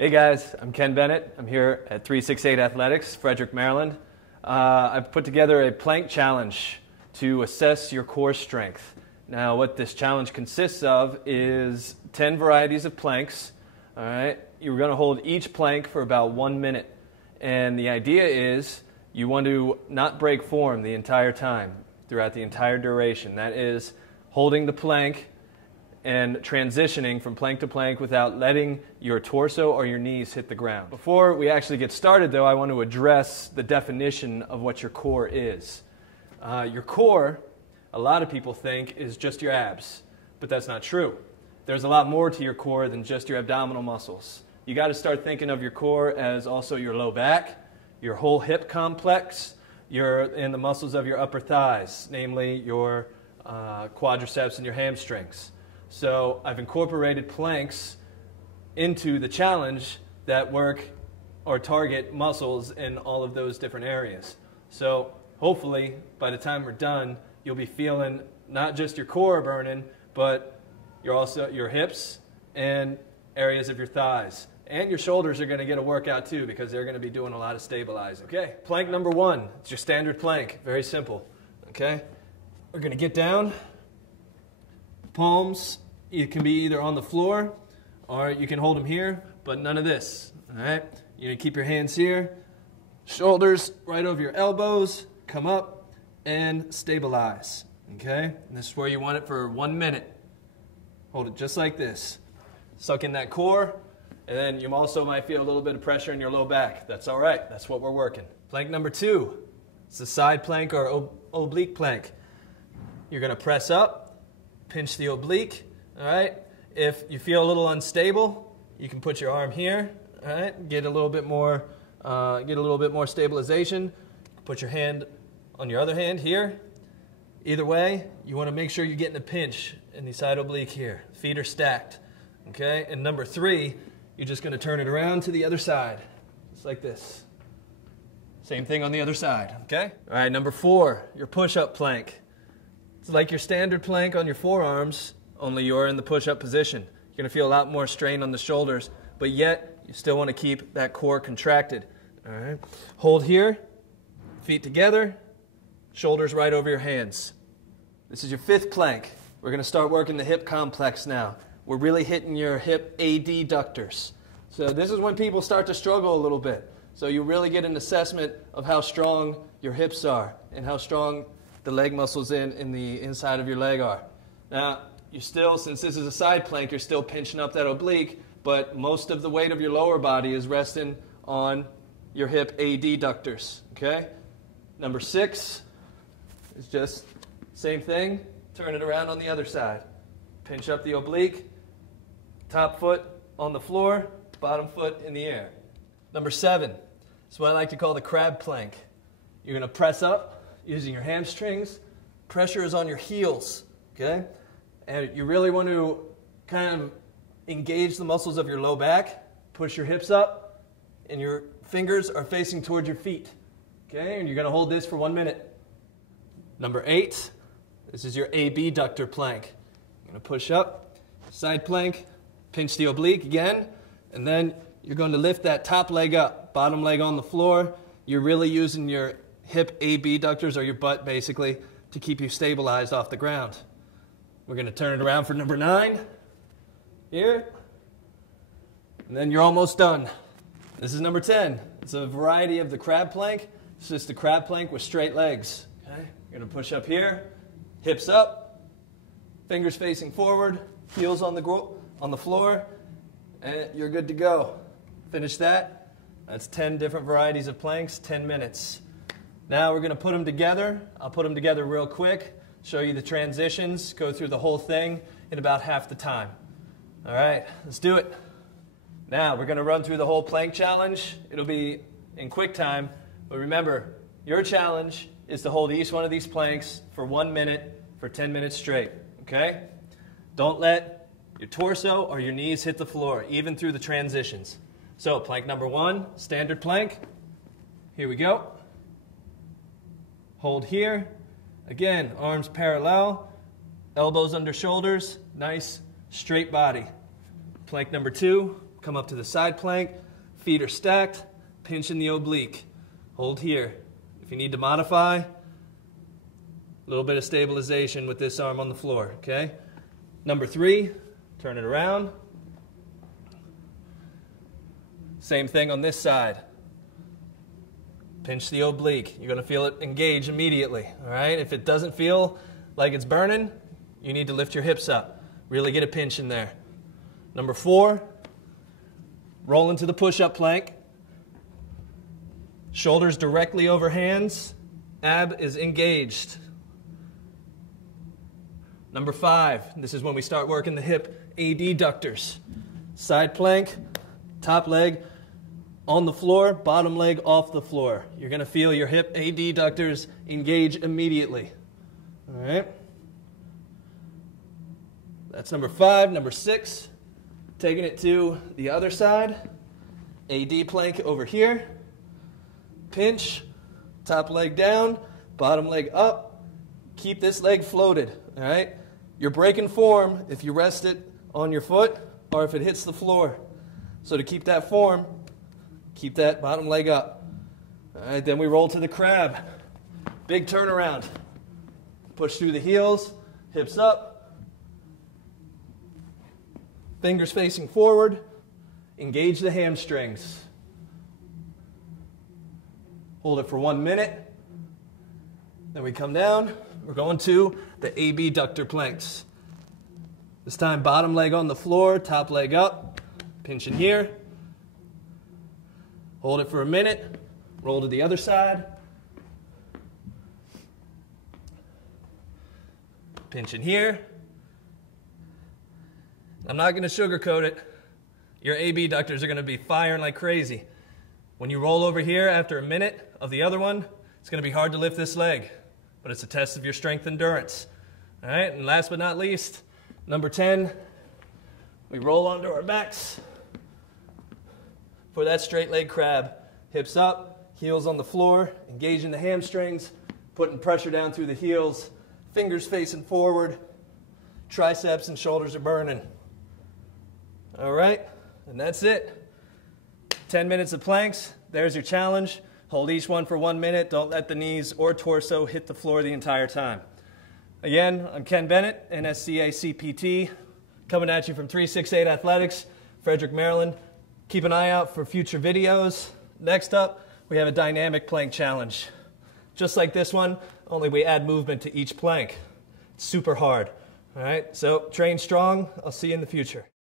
Hey guys, I'm Ken Bennett. I'm here at 368 Athletics, Frederick, Maryland. I've put together a plank challenge to assess your core strength. Now what this challenge consists of is 10 varieties of planks. All right, you're going to hold each plank for about 1 minute. And the idea is you want to not break form the entire time, throughout the entire duration. That is holding the plank and transitioning from plank to plank without letting your torso or your knees hit the ground. Before we actually get started though, I want to address the definition of what your core is. Your core, a lot of people think, is just your abs, but that's not true. There's a lot more to your core than just your abdominal muscles. You got to start thinking of your core as also your low back, your whole hip complex, and the muscles of your upper thighs, namely your quadriceps and your hamstrings. So I've incorporated planks into the challenge that work or target muscles in all of those different areas. So hopefully by the time we're done, you'll be feeling not just your core burning, but your hips and areas of your thighs. And your shoulders are going to get a workout too, because they're going to be doing a lot of stabilizing. Okay, plank number 1. It's your standard plank. Very simple. Okay, we're going to get down. Palms, it can be either on the floor or you can hold them here, but none of this. All right, you're going to keep your hands here. Shoulders right over your elbows. Come up and stabilize. Okay, and this is where you want it for 1 minute. Hold it just like this. Suck in that core. And then you also might feel a little bit of pressure in your low back. That's all right. That's what we're working. Plank number 2. It's a side plank or oblique plank. You're going to press up, pinch the oblique. All right. If you feel a little unstable, you can put your arm here. All right. Get a little bit more stabilization. Put your hand on your other hand here. Either way, you want to make sure you're getting a pinch in the side oblique here. Feet are stacked. Okay. And number 3. You're just going to turn it around to the other side, just like this. Same thing on the other side, okay? All right, number 4, your push-up plank. It's like your standard plank on your forearms, only you're in the push-up position. You're going to feel a lot more strain on the shoulders, but yet you still want to keep that core contracted. All right, hold here, feet together, shoulders right over your hands. This is your 5th plank. We're going to start working the hip complex now. We're really hitting your hip ad-ductors. So this is when people start to struggle a little bit. So you really get an assessment of how strong your hips are and how strong the leg muscles in the inside of your leg are. Now, you still, since this is a side plank, you're still pinching up that oblique, but most of the weight of your lower body is resting on your hip ad-ductors. Okay? Number 6 is just same thing. Turn it around on the other side. Pinch up the oblique. Top foot on the floor, bottom foot in the air. Number 7 is what I like to call the crab plank. You're going to press up using your hamstrings. Pressure is on your heels, okay? And you really want to kind of engage the muscles of your low back. Push your hips up, and your fingers are facing towards your feet, okay? And you're going to hold this for 1 minute. Number 8, this is your ab-ductor plank. You're going to push up, side plank, pinch the oblique again, and then you're going to lift that top leg up, bottom leg on the floor. You're really using your hip ab-ductors, or your butt basically, to keep you stabilized off the ground. We're going to turn it around for number 9 here, and then you're almost done. This is number 10. It's a variety of the crab plank. It's just a crab plank with straight legs. Okay? You're going to push up here, hips up, fingers facing forward, heels on the floor, and you're good to go. Finish that. That's 10 different varieties of planks, 10 minutes. Now we're going to put them together. I'll put them together real quick, show you the transitions, go through the whole thing in about half the time. All right, let's do it. Now we're going to run through the whole plank challenge. It'll be in quick time, but remember, your challenge is to hold each one of these planks for 1 minute for 10 minutes straight, okay? Don't let your torso or your knees hit the floor, even through the transitions. So plank number 1, standard plank. Here we go. Hold here. Again, arms parallel, elbows under shoulders, nice straight body. Plank number 2, Come up to the side plank, feet are stacked, pinch in the oblique. Hold here. If you need to modify, a little bit of stabilization with this arm on the floor, okay? Number 3, turn it around. Same thing on this side. Pinch the oblique. You're going to feel it engage immediately, all right? If it doesn't feel like it's burning, you need to lift your hips up. Really get a pinch in there. Number 4, roll into the push-up plank. Shoulders directly over hands. Ab is engaged. Number 5, this is when we start working the hip ad-ductors. Side plank, top leg on the floor, bottom leg off the floor. You're going to feel your hip ad-ductors engage immediately. All right? That's number 5. Number 6, taking it to the other side. AD plank over here. Pinch, top leg down, bottom leg up. Keep this leg floated, all right? You're breaking form if you rest it on your foot or if it hits the floor. So to keep that form, keep that bottom leg up. All right, then we roll to the crab. Big turnaround. Push through the heels, hips up. Fingers facing forward. Engage the hamstrings. Hold it for 1 minute. Then we come down. We're going to the ab-ductor planks. This time, bottom leg on the floor, top leg up. Pinch in here. Hold it for a minute. Roll to the other side. Pinch in here. I'm not going to sugarcoat it. Your ab-ductors are going to be firing like crazy. When you roll over here after a minute of the other one, it's going to be hard to lift this leg, but it's a test of your strength and endurance. All right, and last but not least, number 10, we roll onto our backs for that straight leg crab. Hips up, heels on the floor, engaging the hamstrings, putting pressure down through the heels, fingers facing forward, triceps and shoulders are burning. All right, and that's it. 10 minutes of planks. There's your challenge. Hold each one for 1 minute. Don't let the knees or torso hit the floor the entire time. Again, I'm Ken Bennett, NSCA CPT, coming at you from 368 Athletics, Frederick, Maryland. Keep an eye out for future videos. Next up, we have a dynamic plank challenge. Just like this one, only we add movement to each plank. It's super hard. All right, so train strong. I'll see you in the future.